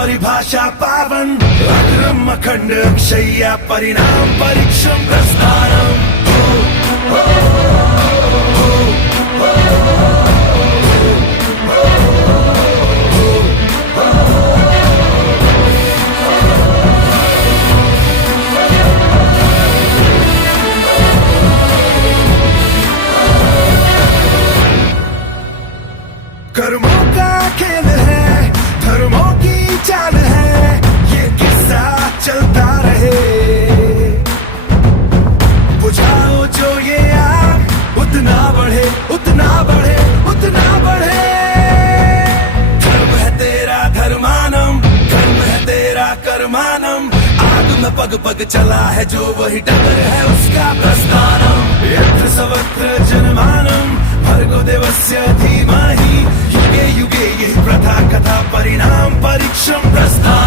परिभाषा पावन अग्रम अखंड अक्षय्या परिणाम परीक्षम प्रस्थानम कर्मों का खेल है, धर्मों की चाल है, ये किस्सा चलता रहे। बुझाओ जो ये आग उतना बढ़े, उतना बढ़े, उतना बढ़े। धर्म है तेरा धर्मानम, कर्म है तेरा कर्मानम। आग में पग पग चला है जो वही डगर है उसका प्रस्थानम। यत्र सर्वत्र जनमानम भर्गो देवस्य धीमहि। युगे युगे यही प्रथा कथा परिणाम परीक्षम प्रस्थान।